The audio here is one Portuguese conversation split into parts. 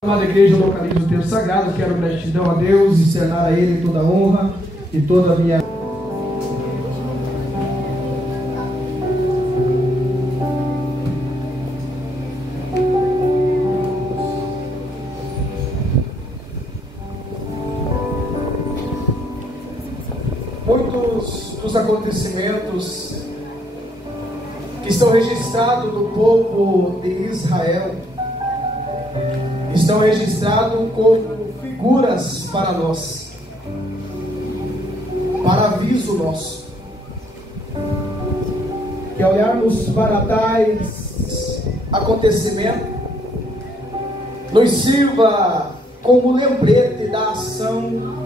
Amada igreja, eu localizo o texto sagrado, quero gratidão a Deus e externar a Ele toda a honra e toda a minha... Muitos dos acontecimentos que estão registrados no povo de Israel estão registrados como figuras para nós, para aviso nosso, que ao olharmos para tais acontecimentos, nos sirva como lembrete da ação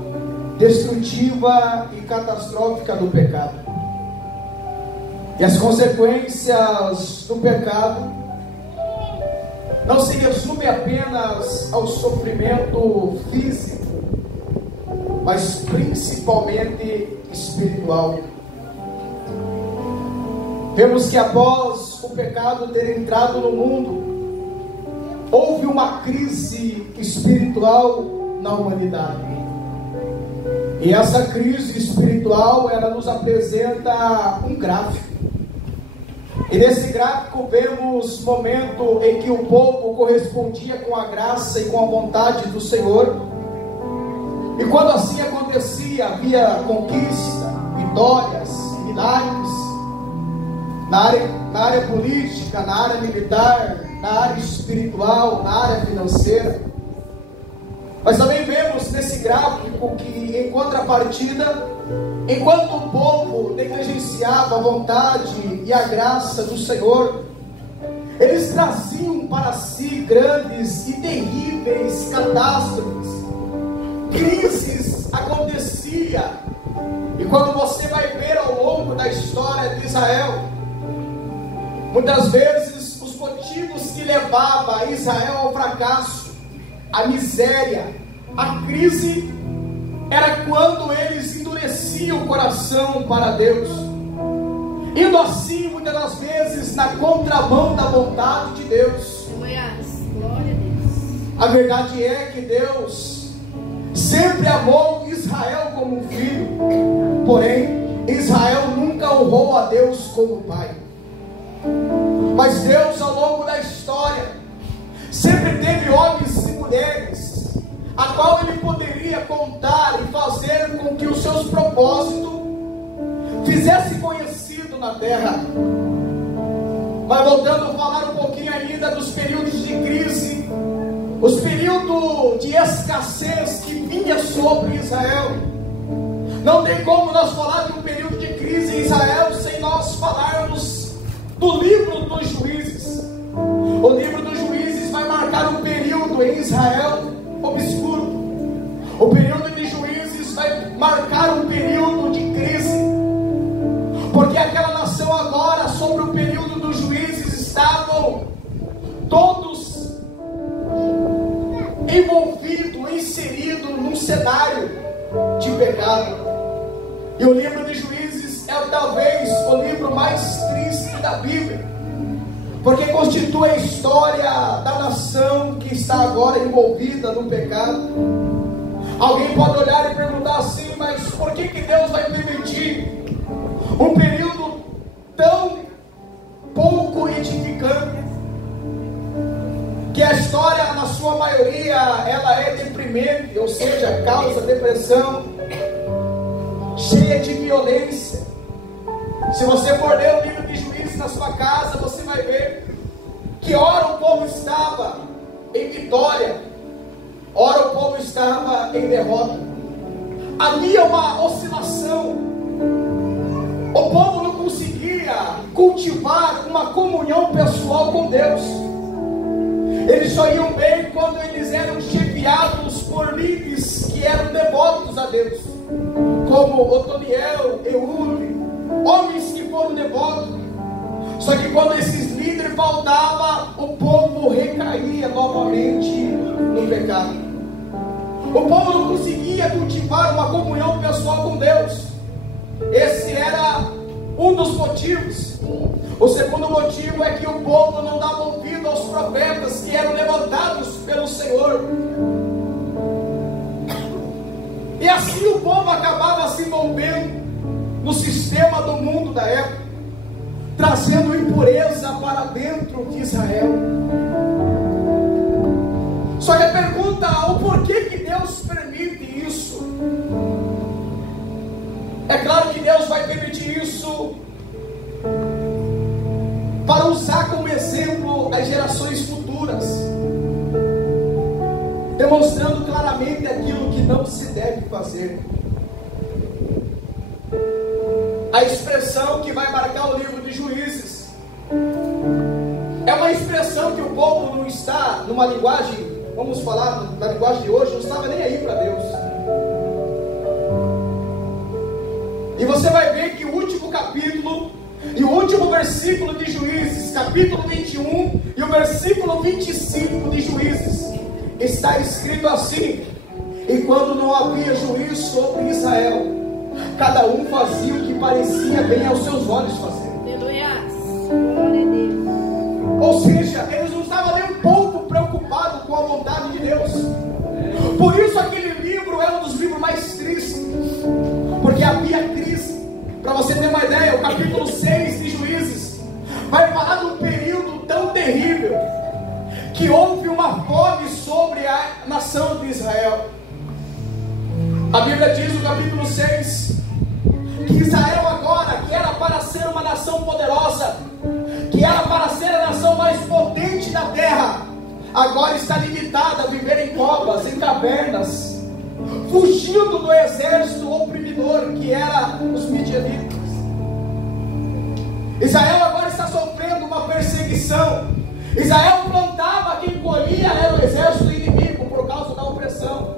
destrutiva e catastrófica do pecado. E as consequências do pecado não se resume apenas ao sofrimento físico, mas principalmente espiritual. Vemos que após o pecado ter entrado no mundo, houve uma crise espiritual na humanidade. E essa crise espiritual, ela nos apresenta um gráfico. E nesse gráfico vemos momento em que o povo correspondia com a graça e com a vontade do Senhor. E quando assim acontecia, havia conquista, vitórias, milagres, na área política, na área militar, na área espiritual, na área financeira. Mas também vemos nesse gráfico que, em contrapartida, enquanto o povo negligenciava a vontade e a graça do Senhor, eles traziam para si grandes e terríveis catástrofes. Crises aconteciam. E quando você vai ver ao longo da história de Israel, muitas vezes os motivos que levavam Israel ao fracasso, a miséria, a crise, era quando eles endureciam o coração para Deus, indo assim muitas das vezes na contramão da vontade de Deus. Glória a Deus. A verdade é que Deus sempre amou Israel como um filho, porém Israel nunca honrou a Deus como pai. Mas Deus, ao longo da história, sempre teve homens e mulheres a qual Ele poderia contar e fazer com que os seus propósitos fizessem conhecido na terra. Mas voltando a falar um pouquinho ainda dos períodos de crise, os períodos de escassez que vinha sobre Israel. Não tem como nós falar de um período de crise em Israel sem nós falarmos do livro dos Juízes. O livro dos Juízes vai marcar um período em Israel obscuro. O período de Juízes vai marcar um período de crise, porque aquela nação agora, sobre o período dos Juízes, estavam todos envolvidos, inseridos num cenário de pecado. E o livro de Juízes é talvez o livro mais triste da Bíblia, porque constitui a história da nação que está agora envolvida no pecado. Alguém pode olhar e perguntar assim: mas por que Deus vai permitir um período tão pouco edificante? Que a história, na sua maioria, ela é deprimente, ou seja, causa depressão, cheia de violência. Se você for ler o livro de Juízes na sua casa, você vai ver que ora o povo estava em vitória, ora o povo estava em derrota. Havia uma oscilação. O povo não conseguia cultivar uma comunhão pessoal com Deus. Eles só iam bem quando eles eram chefiados por líderes que eram devotos a Deus, como Otoniel, Eude, homens que foram devotos. Só que quando esses líderes faltavam, o povo recaía novamente no pecado. O povo não conseguia cultivar uma comunhão pessoal com Deus. Esse era um dos motivos. O segundo motivo é que o povo não dava ouvido respeito aos profetas que eram levantados pelo Senhor. E assim o povo acabava se envolvendo no sistema do mundo da época, trazendo impureza para dentro de Israel. Só que a pergunta, o porquê que Deus permite isso? É claro que Deus vai permitir isso para usar como exemplo as gerações futuras, demonstrando claramente aquilo que não se deve fazer. A expressão que vai marcar o livro de Juízes é uma expressão que o povo não está numa linguagem, vamos falar na linguagem de hoje, não estava nem aí para Deus. E você vai ver que o último capítulo e o último versículo de Juízes, capítulo 21 e o versículo 25 de Juízes, está escrito assim: e quando não havia juízo sobre Israel, cada um fazia o que parecia bem aos seus olhos fazer. Aleluia. Glória a Deus. Ou seja, eles não estavam nem um pouco preocupados com a vontade de Deus. Por isso aquele livro é um dos livros mais tristes, porque havia crise. Para você ter uma ideia, o capítulo 6 de Juízes vai falar de um período tão terrível que houve uma fome sobre a nação de Israel. A Bíblia diz no capítulo 6 que Israel agora, que era para ser uma nação poderosa, que era para ser a nação mais potente da terra, agora está limitada a viver em covas, em cavernas, fugindo do exército oprimidor que era os midianitas. Israel agora está sofrendo uma perseguição. Israel plantava, quem colhia era o exército inimigo por causa da opressão.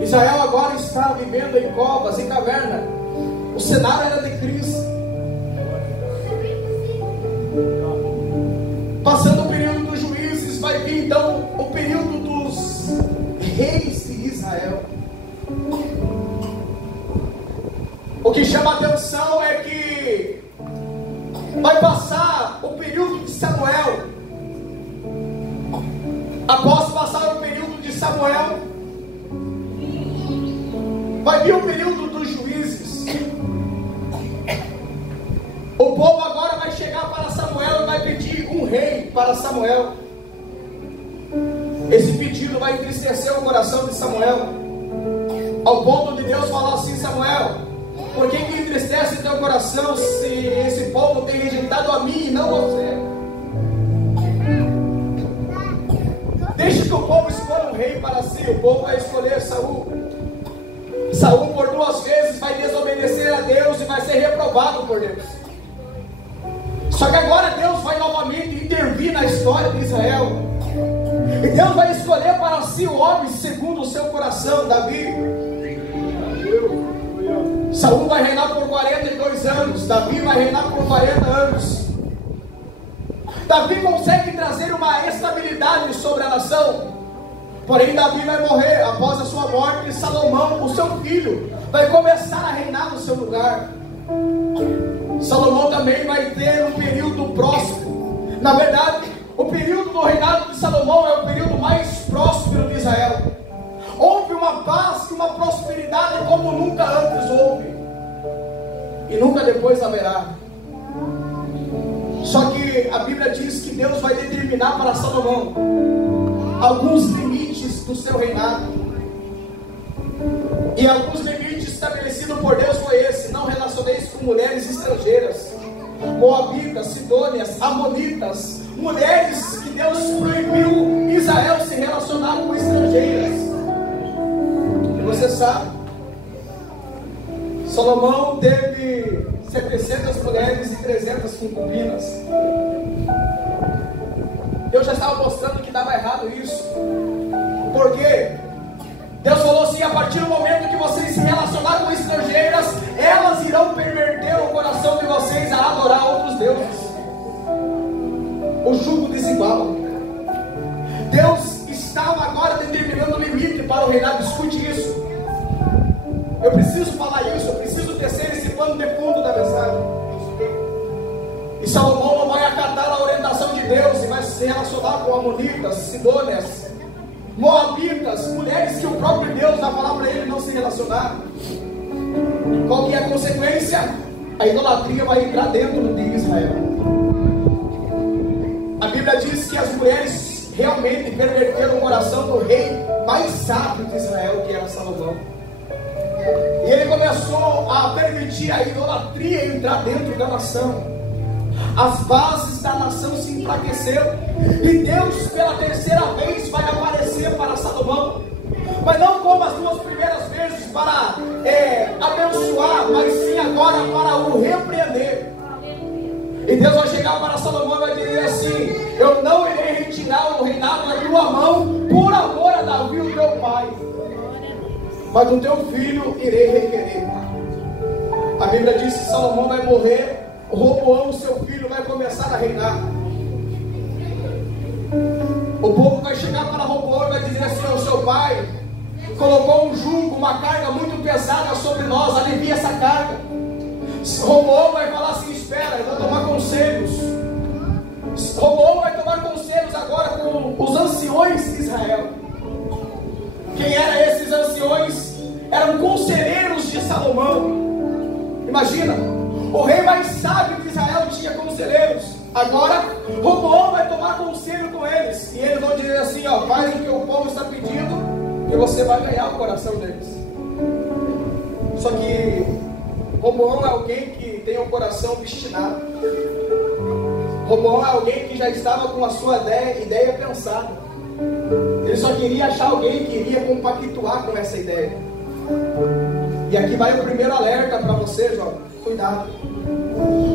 Israel agora está vivendo em covas, em caverna. O cenário era de crise. Passando o período dos juízes, vai vir então o período dos reis de Israel. O que chama a atenção é que vai passar o período de Samuel. Após passar o período de Samuel, vai vir o período dos juízes. O povo agora vai chegar para Samuel e vai pedir um rei para Samuel. Esse pedido vai entristecer o coração de Samuel, ao ponto de Deus falar assim: Samuel, por que entristece teu coração se esse povo tem rejeitado a mim e não você? Deixe que o povo escolha um rei para si. O povo vai escolher Saul. Saul por 2 vezes vai desobedecer a Deus e vai ser reprovado por Deus. Só que agora Deus vai novamente intervir na história de Israel. E Deus vai escolher para si o homem segundo o seu coração, Davi. Saul vai reinar por 42 anos. Davi vai reinar por 40 anos. Davi consegue trazer uma estabilidade sobre a nação. Porém Davi vai morrer. Após a sua morte, Salomão, o seu filho, vai começar a reinar no seu lugar. Salomão também vai ter um período próspero. Na verdade, o período do reinado de Salomão é o período mais próspero de Israel. Houve uma paz e uma prosperidade como nunca antes houve, e nunca depois haverá. Só que a Bíblia diz que Deus vai determinar para Salomão alguns limites do seu reinado. E alguns limites estabelecidos por Deus foi esse: não relacioneis com mulheres estrangeiras, moabitas, sidônias, amonitas, mulheres que Deus proibiu Israel se relacionar com estrangeiras. E você sabe, Salomão teve 700 mulheres e 300 concubinas. Deus já estava mostrando que dava errado isso. Por quê? Deus falou assim: a partir do momento que vocês se relacionarem com estrangeiras, elas irão perverter o coração de vocês a adorar outros deuses. O jugo desigual. Deus estava agora determinando o limite para o reinado. Escute isso. Eu preciso falar isso, eu preciso tecer esse pano de fundo da mensagem. E Salomão não vai acatar Deus e vai se relacionar com amonitas, sidônias, moabitas, mulheres que o próprio Deus vai falar para ele não se relacionar. Qual que é a consequência? A idolatria vai entrar dentro de Israel. A Bíblia diz que as mulheres realmente perverteram o coração do rei mais sábio de Israel, que era Salomão. E ele começou a permitir a idolatria entrar dentro da nação. As bases da nação se enfraqueceram. E Deus pela terceira vez vai aparecer para Salomão, mas não como as duas primeiras vezes para abençoar, mas sim agora para o repreender. E Deus vai chegar para Salomão e vai dizer assim: eu não irei retirar o reinado da tua mão por amor a Davi, o teu pai, mas do teu filho irei requerer. A Bíblia diz que Salomão vai morrer, Roboão, o seu filho, vai começar a reinar. O povo vai chegar para Roboão e vai dizer assim: o seu pai colocou um jugo, uma carga muito pesada sobre nós, alivia essa carga. Roboão vai falar assim: espera, eu vou tomar conselhos. Roboão vai tomar conselhos agora com os anciões de Israel. Quem eram esses anciões? Eram conselheiros de Salomão. Imagina, o rei mais sábio de Israel tinha conselheiros. Agora Roboão vai tomar conselho com eles, e eles vão dizer assim: ó, faz o que o povo está pedindo, e você vai ganhar o coração deles. Só que Roboão é alguém que tem um coração obstinado. Roboão é alguém que já estava com a sua ideia pensada. Ele só queria achar alguém que iria compactuar com essa ideia. E aqui vai o primeiro alerta para você, jovem: cuidado,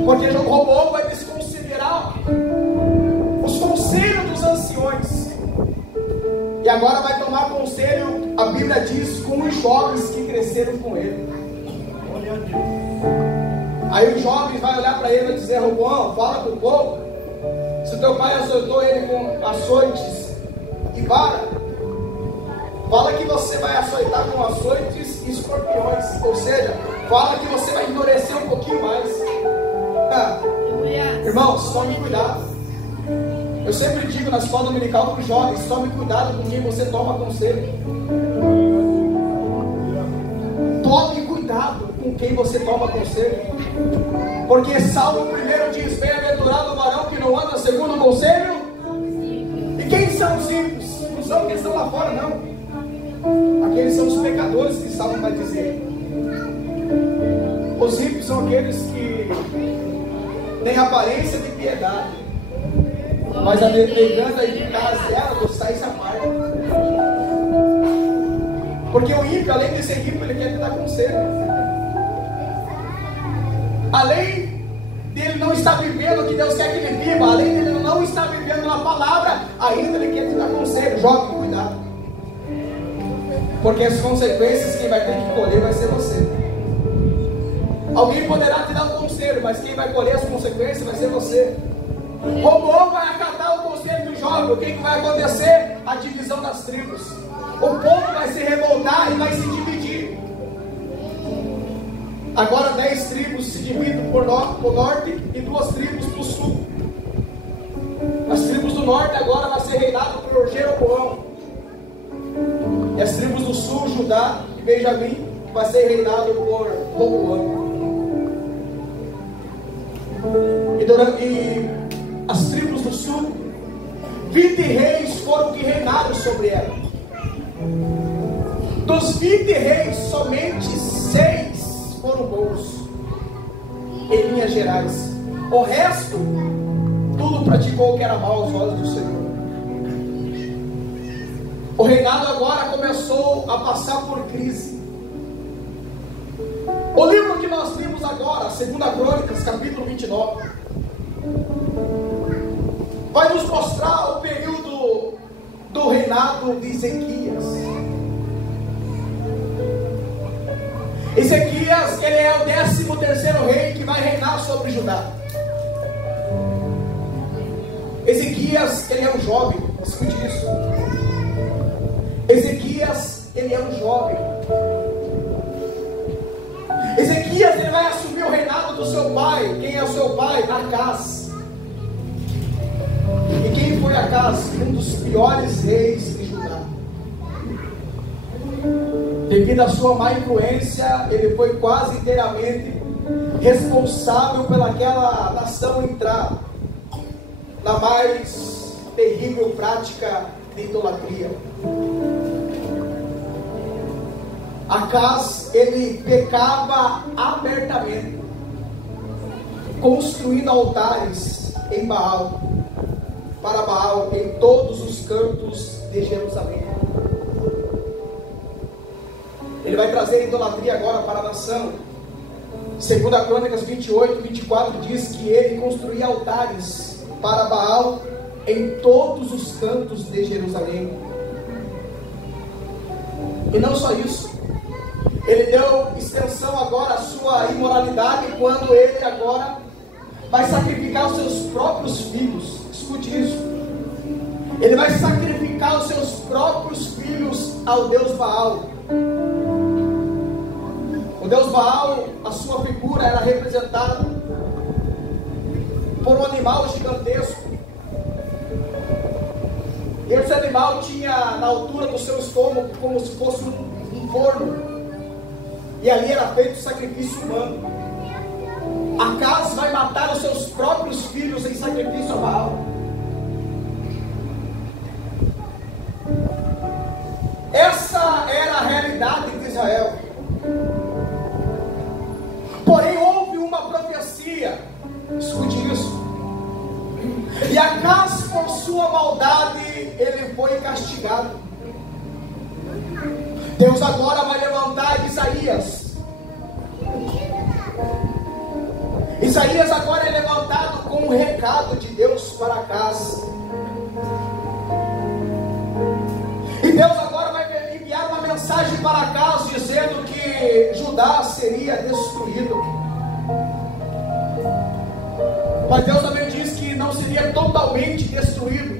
porque Roboão vai desconsiderar os conselhos dos anciões, e agora vai tomar conselho, a Bíblia diz, com os jovens que cresceram com ele. Aí os jovens vão olhar para ele e vai dizer: Roboão, fala para o povo, se teu pai açoitou ele com açoites e vara, fala que você vai açoitar com açoites e escorpiões. Ou seja, fala que você vai endurecer um pouquinho mais. Irmãos, tome cuidado. Eu sempre digo na escola dominical para os jovens: tome cuidado com quem você toma conselho. Tome cuidado com quem você toma conselho, porque Salmo 1 diz: bem-aventurado o varão que não anda segundo o conselho. E quem são os ímpios? Não são quem estão lá fora, não. Aqueles são os pecadores que Salmo vai dizer. Os ímpios são aqueles que têm aparência de piedade, mas a negando a eficácia dela sai essa parte. Porque o ímpio, além de ser ímpio, ele quer te dar conselho. Além dele não estar vivendo o que Deus quer que ele viva, além dele não estar vivendo na palavra, ainda ele quer te dar conselho. Jovem, cuidado, porque as consequências quem vai ter que colher vai ser você. Alguém poderá te dar um conselho, mas quem vai colher as consequências vai ser você. Roboão vai acatar o conselho do jovem. O que vai acontecer? A divisão das tribos. O povo vai se revoltar e vai se dividir. Agora 10 tribos se dividem por norte e 2 tribos para o sul. As tribos do norte agora vai ser reinado por Jeroboão, e as tribos do sul, Judá e Benjamim, vai ser reinado por Roboão. E as tribos do sul, 20 reis foram que reinaram sobre ela. Dos 20 reis, somente 6 foram bons, em linhas gerais. O resto, tudo praticou o que era mal aos olhos do Senhor. O reinado agora começou a passar por crise. O livro que nós lemos agora, 2 Crônicas, capítulo 29, vai nos mostrar o período do reinado de Ezequias. Ezequias, ele é o 13º rei que vai reinar sobre Judá. Ezequias, ele é um jovem, escute isso. Ezequias, ele é um jovem. Ezequias, ele vai assumir o reinado do seu pai. Quem é o seu pai? Acás. foi Acaz um dos piores reis de Judá. Devido à sua má influência, ele foi quase inteiramente responsável pelaquela nação entrar na mais terrível prática de idolatria. Acaz, ele pecava abertamente, construindo altares em Baal, para Baal, em todos os cantos de Jerusalém. Ele vai trazer idolatria agora para a nação. 2 Crônicas 28, 24 diz que ele construía altares para Baal em todos os cantos de Jerusalém. E não só isso, ele deu extensão agora à sua imoralidade, quando ele agora vai sacrificar os seus próprios filhos. Escute isso. Ele vai sacrificar os seus próprios filhos ao Deus Baal. O Deus Baal, a sua figura era representada por um animal gigantesco. E esse animal tinha na altura do seu estômago como se fosse um forno. E ali era feito sacrifício humano. Acaz vai matar os seus próprios filhos em sacrifício a Baal. Essa era a realidade de Israel. Porém houve uma profecia, escute isso. E Acaz, por sua maldade, ele foi castigado. Deus agora vai levantar Isaías. Isaías agora é levantado com um recado de Deus para Acaz. E Deus agora vai enviar uma mensagem para Acaz, dizendo que Judá seria destruído. Mas Deus também diz que não seria totalmente destruído.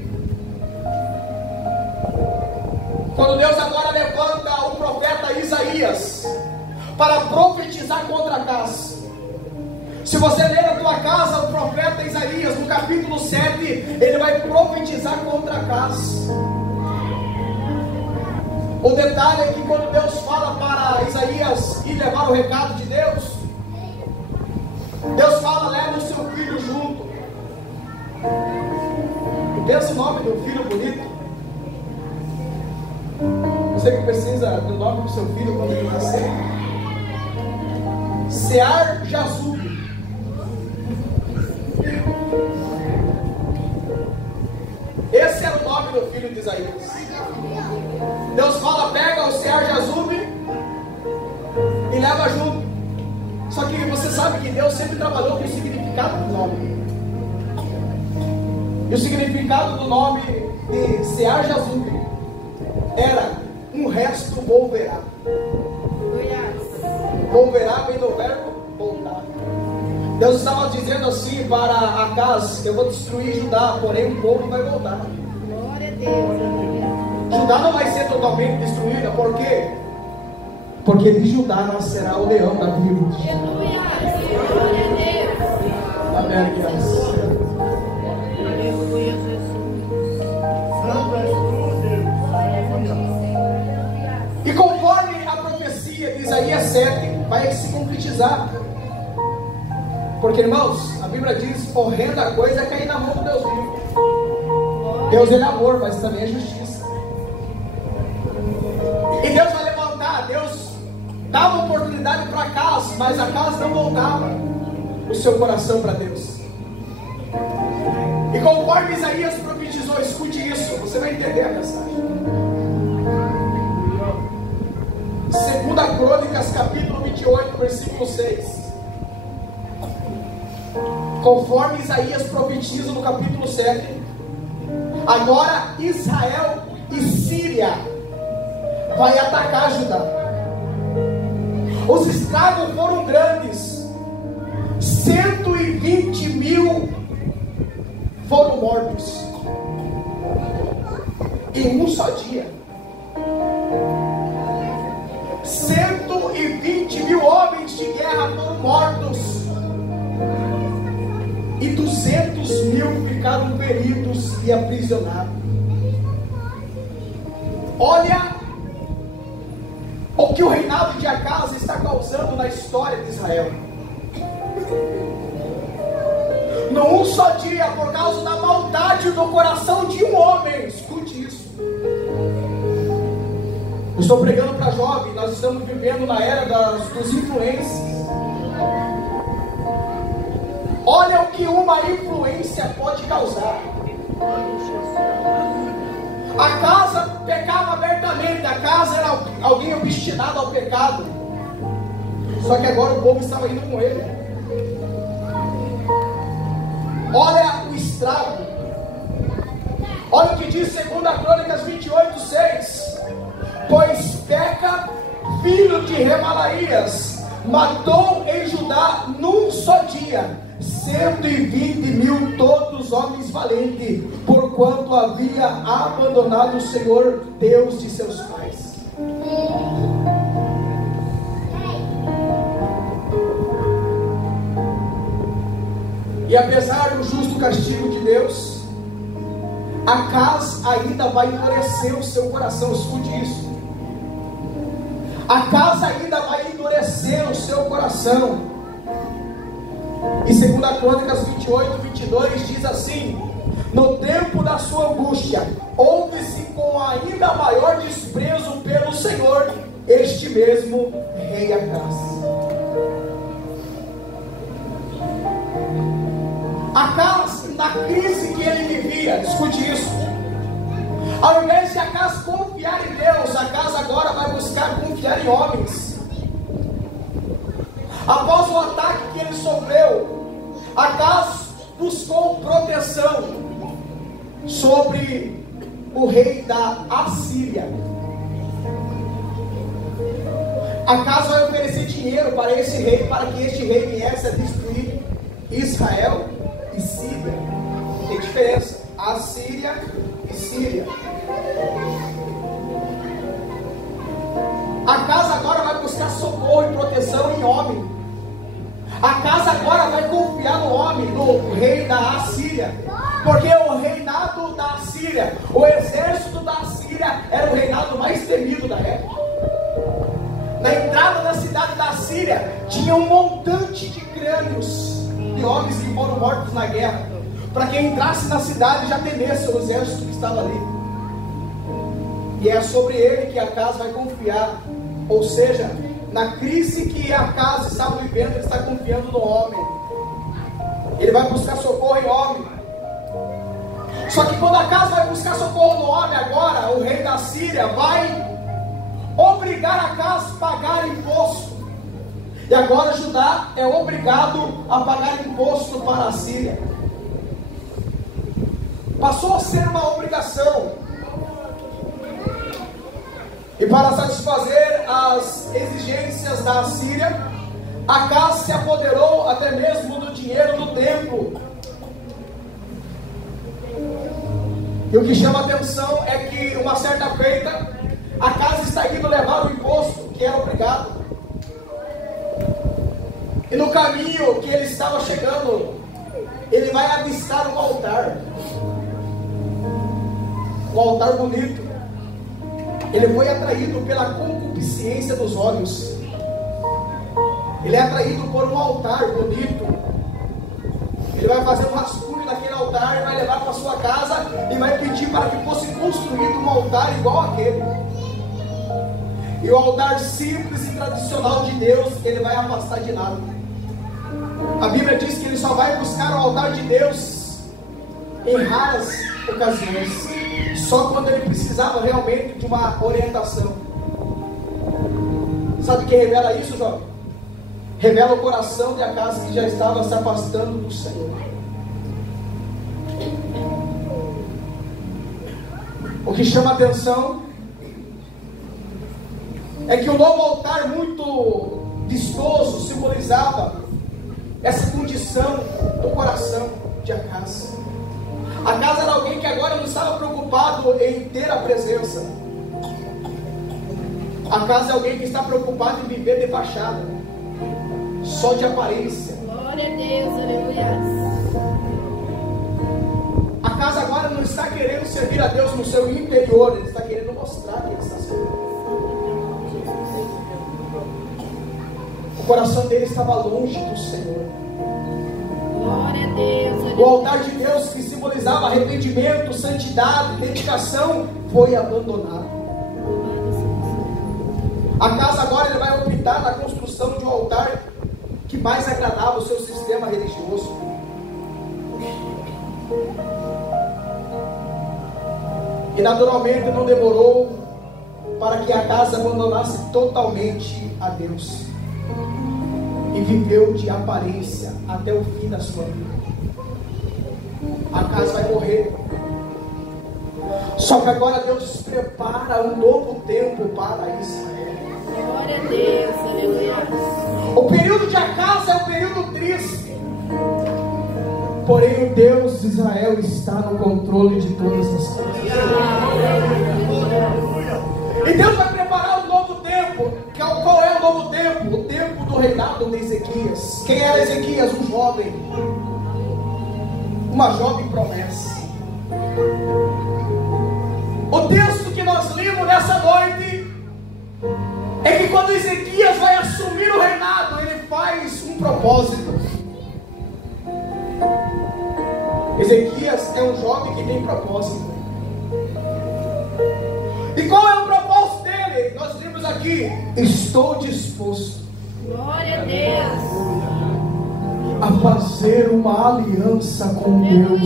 Quando Deus agora levanta o profeta Isaías para profetizar contra Acaz. Se você ler na tua casa o profeta Isaías, no capítulo 7, ele vai profetizar contra Acaz. O detalhe é que quando Deus fala para Isaías ir levar o recado de Deus, Deus fala, leva o seu filho junto. E pensa o nome do filho bonito. Você que precisa do nome do seu filho quando ele nascer. Sear-Jazub. Esse era o nome do filho de Isaías. Deus fala, pega o Sear-Jazub e leva junto. Só que você sabe que Deus sempre trabalhou com o significado do nome. E o significado do nome de Sear-Jazub era um resto volverá. Volverá vem do verbo voltar. Deus estava dizendo assim para Acaz: eu vou destruir Judá, porém o povo vai voltar. Glória a Deus. Judá não vai ser totalmente destruída, por quê? Porque de Judá nascerá o leão da tribo de Judá. Glória a Deus. Amém, criança. Aleluia, Jesus. E conforme a profecia de Isaías 7 vai se concretizar. Porque, irmãos, a Bíblia diz: horrenda coisa é cair na mão do Deus vivo. Deus ele é amor, mas também é justiça. E Deus vai levantar. Deus dava oportunidade para Acaz, mas Acaz não voltava o seu coração para Deus. E conforme Isaías profetizou, escute isso, você vai entender a mensagem. 2 Crônicas capítulo 28, versículo 6. Conforme Isaías profetiza no capítulo 7, agora Israel e Síria vai atacar Judá. Os estragos foram grandes. 120.000 foram mortos em um só dia. 120.000 homens de guerra foram mortos e 200.000 ficaram feridos e aprisionados. Olha o que o reinado de Acas está causando na história de Israel. Num só dia, por causa da maldade do coração de um homem. Escute isso. Eu estou pregando para jovens. Nós estamos vivendo na era dos influencers. Olha o que uma influência pode causar. A casa pecava abertamente. A casa era alguém obstinado ao pecado. Só que agora o povo estava indo com ele. Olha o estrago. Olha o que diz 2 Crônicas 28:6. Pois Peca, filho de Remalaías, matou em Judá num só dia 120.000 todos homens valentes, porquanto havia abandonado o Senhor Deus de seus pais. E apesar do justo castigo de Deus, Acas ainda vai endurecer o seu coração. Escute isso. Acas ainda vai endurecer o seu coração. E 2 Crônicas 28:22 diz assim: no tempo da sua angústia, houve-se com ainda maior desprezo pelo Senhor este mesmo rei Acas. Acas, na crise que ele vivia, escute isso, ao invés de Acas confiar em Deus, Acas agora vai buscar confiar em homens. Após o ataque que ele sofreu, Acas buscou proteção sobre o rei da Assíria. Acas vai oferecer dinheiro para esse rei, para que este rei viesse a destruir Israel e Síria. Tem diferença, Assíria e Síria. Acas agora vai buscar socorro e proteção em homem. Acas agora vai confiar no homem, no rei da Assíria, porque o reinado da Assíria, o exército da Assíria, era o reinado mais temido da época. Na entrada da cidade da Assíria tinha um montante de crânios de homens que foram mortos na guerra, para quem entrasse na cidade já temesse o exército que estava ali. E é sobre ele que Acas vai confiar. Ou seja, na crise que Acas estava vivendo, ele está confiando no homem. Ele vai buscar socorro em homem. Só que quando Acas vai buscar socorro no homem, agora o rei da Síria vai obrigar Acas a pagar imposto. E agora Judá é obrigado a pagar imposto para a Síria. Passou a ser uma obrigação. E para satisfazer as exigências da Síria, Acas se apoderou até mesmo do dinheiro do templo. E o que chama a atenção é que uma certa feita, Acas está indo levar o imposto que era obrigado. E no caminho que ele estava chegando, ele vai avistar um altar. Um altar bonito. Ele foi atraído pela concupiscência dos olhos. Ele é atraído por um altar bonito. Ele vai fazer um rascunho daquele altar e vai levar para sua casa e vai pedir para que fosse construído um altar igual àquele. E o altar simples e tradicional de Deus, ele vai afastar de nada. A Bíblia diz que ele só vai buscar o altar de Deus em raras ocasiões, só quando ele precisava realmente de uma orientação. Sabe o que revela isso, jovem? Revela o coração de Acas, que já estava se afastando do Senhor. O que chama a atenção é que o novo altar, muito vistoso, simbolizava essa condição do coração de Acas. Acas era alguém que agora não estava preocupado em ter a presença. Acas é alguém que está preocupado em viver de fachada, só de aparência. Glória a Deus, aleluia. Acas agora não está querendo servir a Deus no seu interior, ele está querendo mostrar que ele está servindo. O coração dele estava longe do Senhor. Glória a Deus. O altar de Deus, que simbolizava arrependimento, santidade, dedicação, foi abandonado. Acas agora ele vai optar na construção de um altar que mais agradava o seu sistema religioso. E naturalmente não demorou para que Acas abandonasse totalmente a Deus e viveu de aparência até o fim da sua vida. Acas vai morrer. Só que agora Deus prepara um novo tempo para Israel. Glória a Deus, aleluia. O período de Acas é um período triste. Porém o Deus de Israel está no controle de todas as coisas. E Deus vai preparar um novo tempo. Qual é o novo tempo? O tempo do reinado de Ezequias. Quem era Ezequias? Um jovem. Uma jovem promessa. O texto que nós lemos nessa noite é que quando Ezequias vai assumir o reinado, ele faz um propósito. Ezequias é um jovem que tem propósito. E qual é o propósito dele? Nós lemos aqui: estou disposto Glória a Deus. a fazer uma aliança com Deus.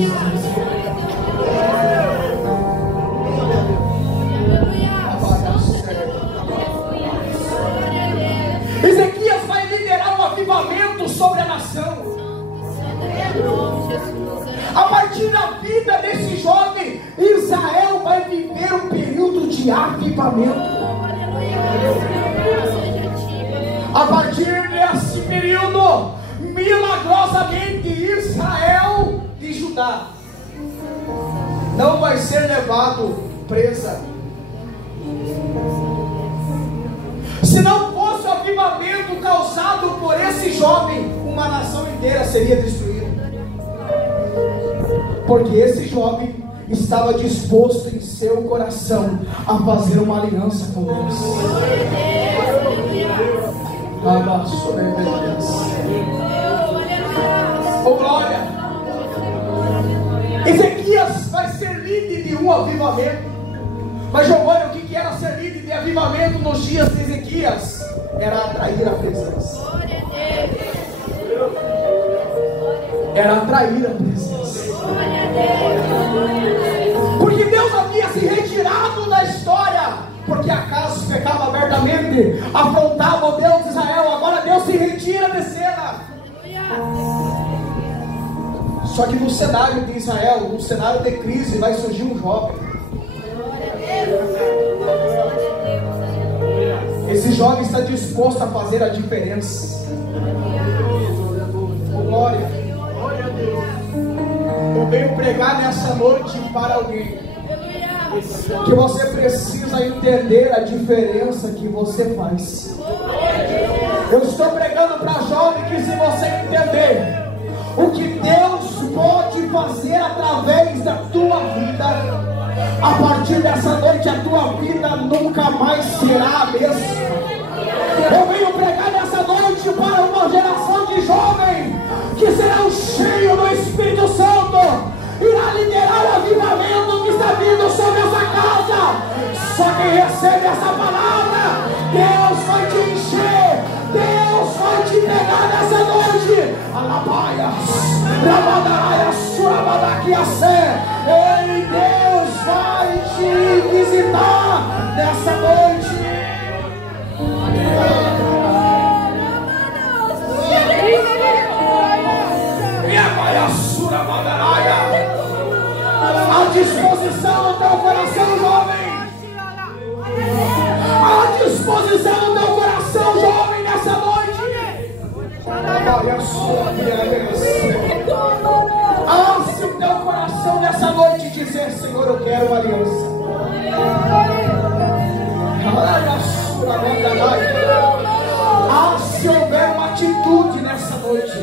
Ezequias vai liderar um avivamento sobre a nação. A partir da vida desse jovem, Israel vai viver um período de avivamento. A partir desse período, milagrosamente Israel e Judá não vai ser levado presa. Se não fosse o avivamento causado por esse jovem, uma nação inteira seria destruída. Porque esse jovem estava disposto em seu coração a fazer uma aliança com Deus. Oh glória! Ezequias vai ser líder de um avivamento. Mas Giovanni, o que era ser líder de avivamento nos dias de Ezequias? Era atrair a presença. Era atrair a presença. Porque Deus havia se retirado da história. Porque Acas pecava abertamente, afrontava o Deus de Israel. Agora Deus se retira de cena. Só que no cenário de Israel, no cenário de crise, vai surgir um jovem. Esse jovem está disposto a fazer a diferença. Glória. Eu venho pregar nessa noite para alguém que você precisa entender a diferença que você faz. Eu estou pregando para jovem que, se você entender o que Deus pode fazer através da tua vida, a partir dessa noite a tua vida nunca mais será a mesma. Eu venho pregar nessa noite para uma geração de jovens que serão cheios do Espírito Santo, irá liderar o avivamento que está vindo sobre essa casa. Só quem recebe essa palavra, Deus vai te encher, Deus vai te pegar nessa noite. Alabaias, Rabadaias, Surabadaquiacé. Ei, Deus vai te visitar nessa noite. A disposição do teu coração, jovem. A disposição do teu coração, jovem, nessa noite. Se o teu coração nessa noite dizer: Senhor, eu quero uma aliança. Se houver uma atitude nessa noite,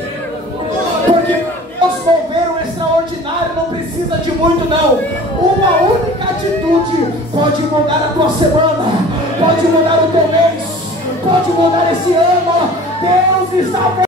porque Deus mover o extraordinário não precisa de muito não. Uma única atitude pode mudar a tua semana, pode mudar o teu mês, pode mudar esse ano. Deus está